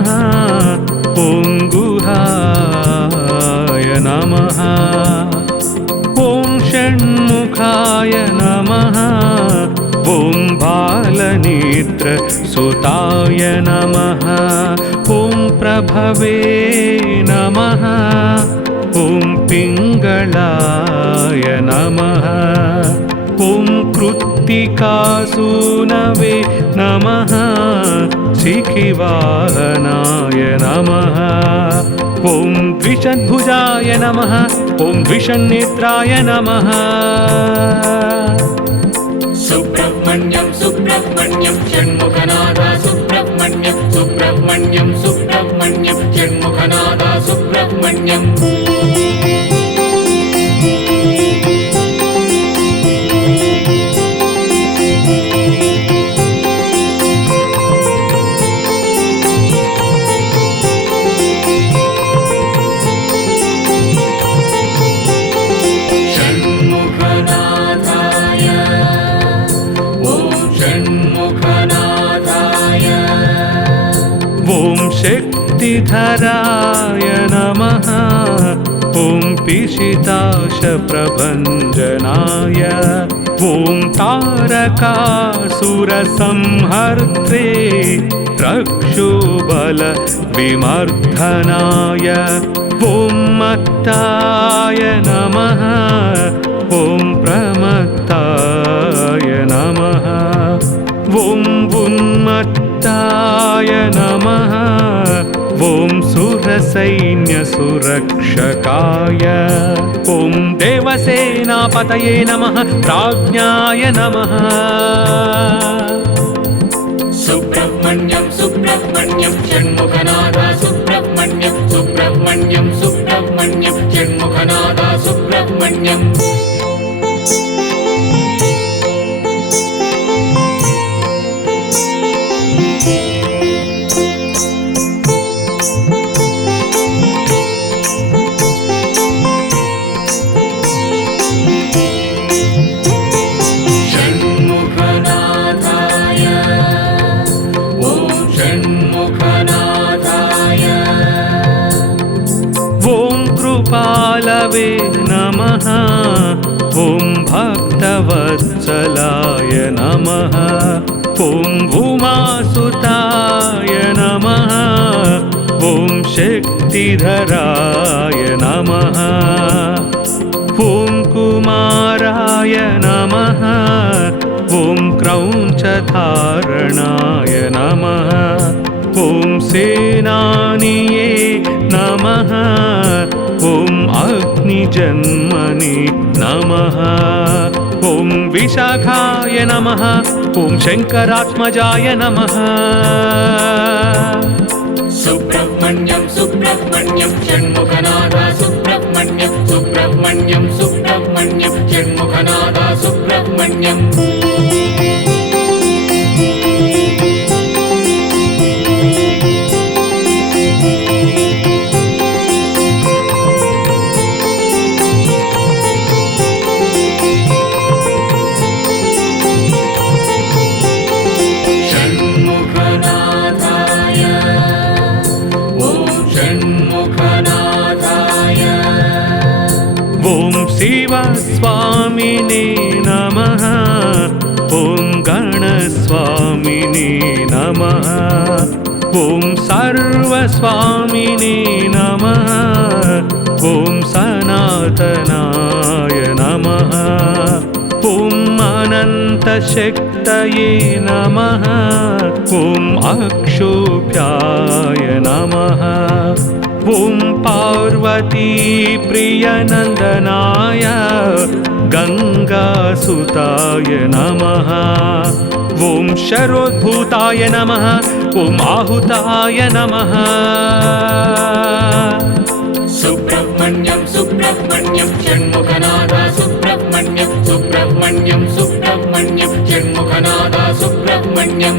ॐ गुहाय नमः ॐ षण्मुखाय नमः ॐ बालनेत्रसुताय नमः ॐ प्रभवे नमः ॐ पिङ्गळाय नमः ॐ कृत्तिकासूनवे नमः शिखिवाहनाय नमः ॐ द्विषद्भुजाय नमः ॐ द्विषन्नेत्राय नमः सुब्रह्मण्यं सुब्रह्मण्यं षण्मुखनादा सुब्रह्मण्यं सुब्रह्मण्यं सुब्रह्मण्यं षण्मुखनादा सुब्रह्मण्यं शक्तिधराय नमः ॐ पिशिताशप्रभञ्जनाय ॐ तारकासुरसंहर्त्रे रक्षोबलविमर्दनाय ॐ मत्ताय नमः ॐ प्रमत्ताय नमः ॐ उन्मत्ताय नमः ॐ सुरसैन्यसुरक्षकाय ॐ देवसेनापतये नमः प्राज्ञाय नमः सुब्रह्मण्यं सुब्रह्मण्यं षण्मुखनादा सुब्रह्मण्यं सुब्रह्मण्यं सुब्रह्मण्यं षण्मुखनादा सुब्रह्मण्यं पालवे नमः ॐ भक्तवत्सलाय नमः ॐ उमासुताय नमः ॐ शक्तिधराय नमः ॐ कुमाराय नमः ॐ क्रौञ्चधारणाय नमः ॐ सेनानिये नमः ॐ अग्निजन्मने नमः ॐ विशाखाय नमः ॐ शङ्करात्मजाय नमः सुब्रह्मण्यं सुब्रह्मण्यं षण्मुखनादा सुब्रह्मण्यं सुब्रह्मण्यं सुब्रह्मण्यं षण्मुखनादा सुब्रह्मण्यं शिवस्वामिने नमः ॐ गणस्वामिने नमः ॐ सर्वस्वामिने नमः ॐ सनातनाय नमः ॐ अनन्तशक्तये नमः ॐ अक्षोभ्याय नमः ॐ पार्वतीप्रियनन्दनाय गङ्गासुताय नमः ॐ शरोद्भूताय नमः ॐ आहुताय नमः सुब्रह्मण्यं सुब्रह्मण्यं षण्मुखनादा सुब्रह्मण्यं सुब्रह्मण्यं सुब्रह्मण्यं षण्मुखनादा सुब्रह्मण्यं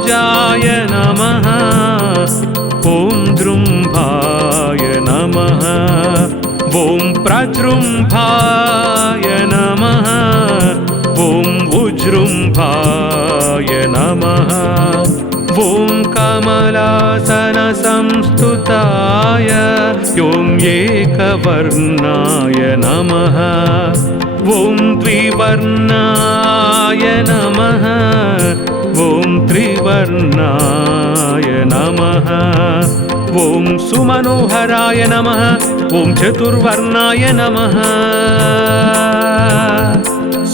ध्वजाय नमः ॐ द्रुम्भाय नमः ॐ प्रजृम्भाय नमः ॐ उज्जृम्भाय नमः ॐ कमलासनसंस्तुताय ॐ एकवर्णाय नमः ॐ द्विवर्णाय नमः ॐ त्रिवर्णाय नमः ॐ सुमनोहराय नमः ॐ चतुर्वर्णाय नमः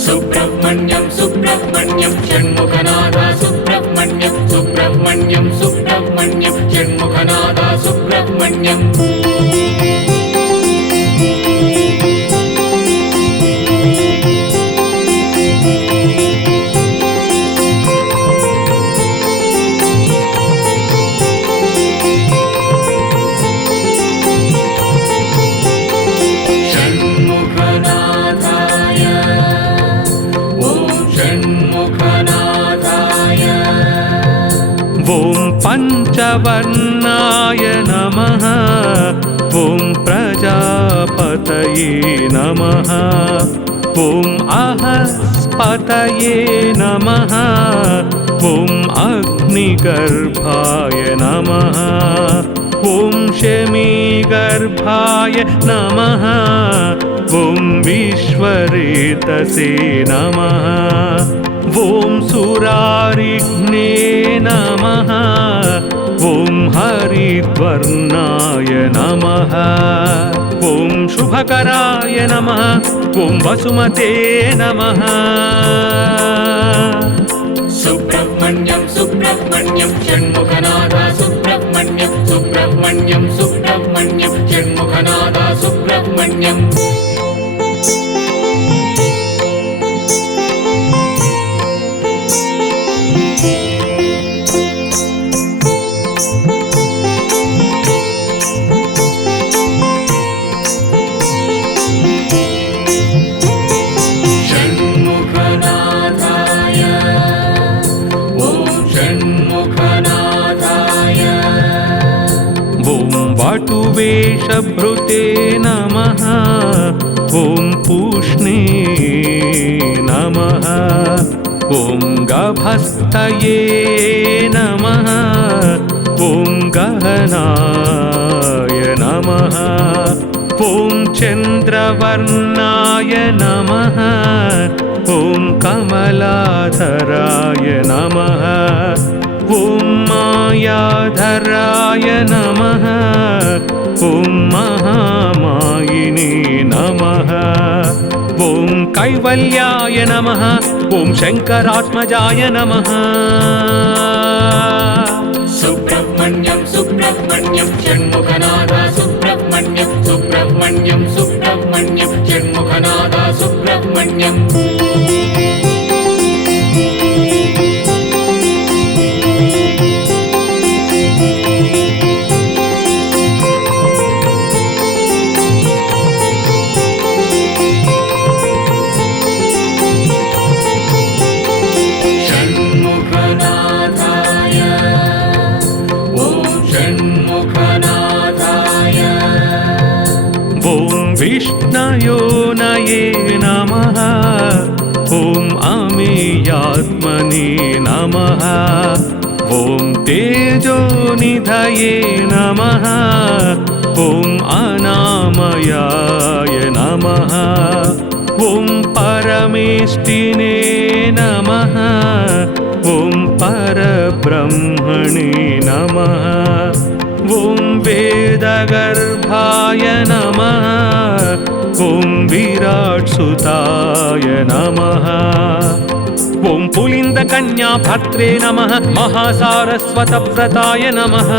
सुब्रह्मण्यं सुब्रह्मण्यं षण्मुखनादा सुब्रह्मण्यं सुब्रह्मण्यं सुब्रह्मण्यं षण्मुखनादा सुब्रह्मण्यं पञ्चवर्णाय नमः ॐ प्रजापतये नमः ॐ अहस्पतये नमः ॐ अग्निगर्भाय नमः ॐ शमीगर्भाय नमः ॐ विश्वरेतसे नमः ॐ सुरारिघ्ने नमः ॐ हरिद्वर्णाय नमः ॐ शुभकराय नमः ॐ वसुमते नमः सुब्रह्मण्यं सुब्रह्मण्यं षण्मुखनादा सुब्रह्मण्यं सुब्रह्मण्यं सुब्रह्मण्यं षण्मुखनादा सुब्रह्मण्यं वेशभृते नमः ॐ पूष्णे नमः ॐ गभस्तये नमः ॐ गहनाय नमः ॐ चन्द्रवर्णाय नमः ॐ कमलाधराय नमः ॐ मायाधराय नमः ॐ महामायिने नमः ॐ कैवल्याय नमः ॐ शङ्करात्मजाय नमः सुब्रह्मण्यं सुब्रह्मण्यं षण्मुखनादा सुब्रह्मण्यं सुब्रह्मण्यं सुब्रह्मण्यं षण्मुखनादा सुब्रह्मण्यं विष्णयोनये नमः ॐ अमेयात्मने नमः ॐ तेजोनिधये नमः ॐ अनामयाय नमः ॐ परमेष्टिने नमः ॐ परब्रह्मणे नमः ॐ वेदगर्भाय नमः ॐ विराट्सुताय नमः ॐ पुलिन्दकन्याभर्त्रे नमः महासारस्वतव्रताय नमः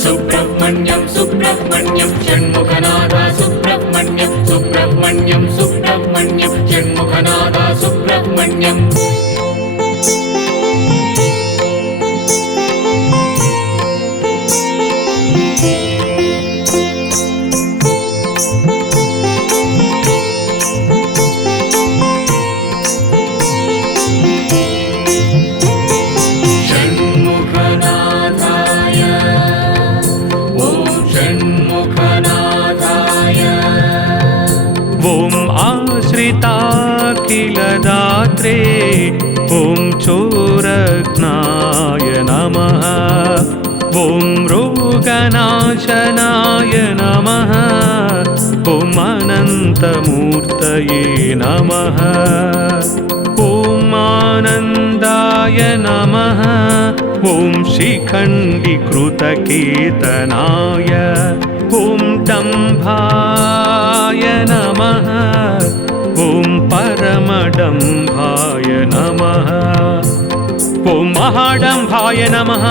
सुब्रह्मण्यं सुब्रह्मण्यं षण्मुखनादा सुब्रह्मण्यं सुब्रह्मण्यं सुब्रह्मण्यं षण्मुखनादा सुब्रह्मण्यं षण्मुखनाथाय ॐ आश्रिताखिलदात्रे ॐ चोरघ्नाय नमः ॐ रोगनाशनाय नमः ॐ अनन्तमूर्तये नमः ॐ आनन्दाय नमः ॐ शिखण्डीकृतकेतनाय ॐ डम्भाय नमः ॐ परमडम्भाय नमः ॐ महाडम्भाय नमः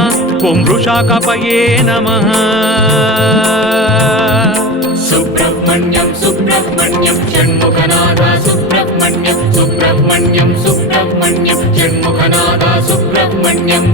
ॐ वृषाकपये नमः सुब्रह्मण्यं सुब्रह्मण्यं षण्मुखनाथ सुब्रह्मण्यं सुब्रह्मण्यं सुब्रह्मण्यं षण्मुखनाथ सुब्रह्मण्यं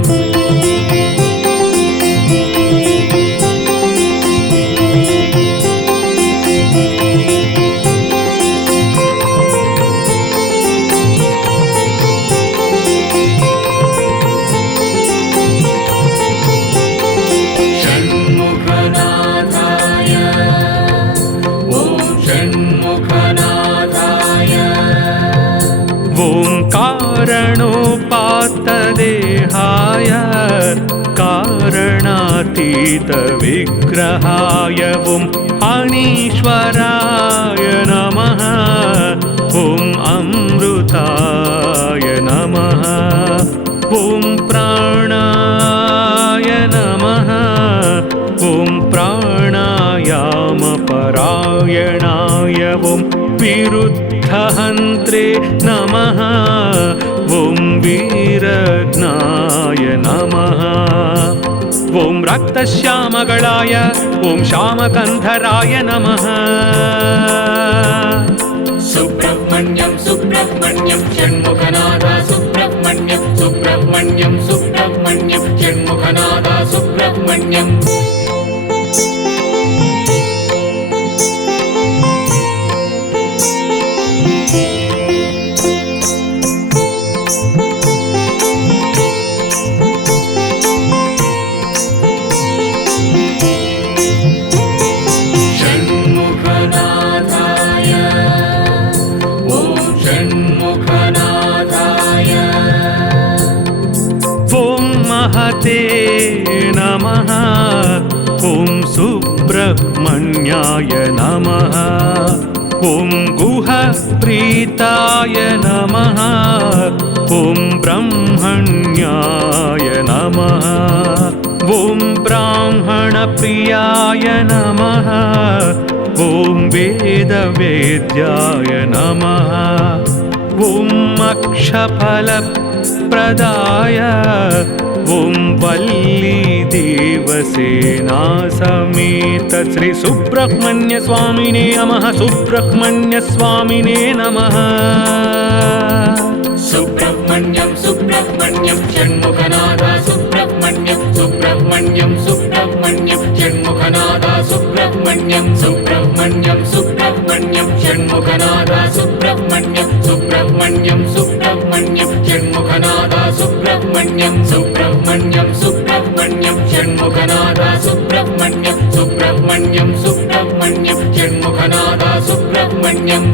कारणोपात्तदेहाय कारणातीतविग्रहाय ॐ अनीश्वराय नमः ॐ अमृताय नमः ॐ प्राणाय नमः ॐ प्राणायामपरायणाय ॐ विरुद्धहन्त्रे नमः ॐ वीरघ्नाय नमः ॐ रक्तश्यामगळाय ॐ श्यामकन्धराय नमः सुब्रह्मण्यं सुब्रह्मण्यं षण्मुखनाथ सुब्रह्मण्यं सुब्रह्मण्यं सुब्रह्मण्यं षण्मुखनाथ सुब्रह्मण्यं महते नमः ॐ सुब्रह्मण्याय नमः ॐ गुहप्रीताय नमः ॐ ब्रह्मण्याय नमः ॐ ब्राह्मणप्रियाय नमः ॐ वेदवेद्याय नमः ॐ अक्षफलप्रदाय ॐ वल्लीदेवसेना समेत श्री सुब्रह्मण्य स्वामिने नमः सुब्रह्मण्य स्वामिने नमः सुब्रह्मण्यं सुब्रह्मण्यं षण्मुखनाथ सुब्रह्मण्यं सुब्रह्मण्यं सुब्रह्मण्यं षण्मुखनाथ सुब्रह्मण्यं सुब्रह्मण्यं सुब्रह्मण्यं षण्मुखनाथ सुब्रह्मण्यं सुब्रह्मण्यं सुब्रह्मण्यं षण्मुखनाथ सुब्रह्मण्यं सुब्रह्मण्यं सुब्रह्मण्यं षण्मुखनाथ सुब्रह्मण्यं सुब्रह्मण्यं सुब्रह्मण्यं षण्मुखनाथ सुब्रह्मण्यम्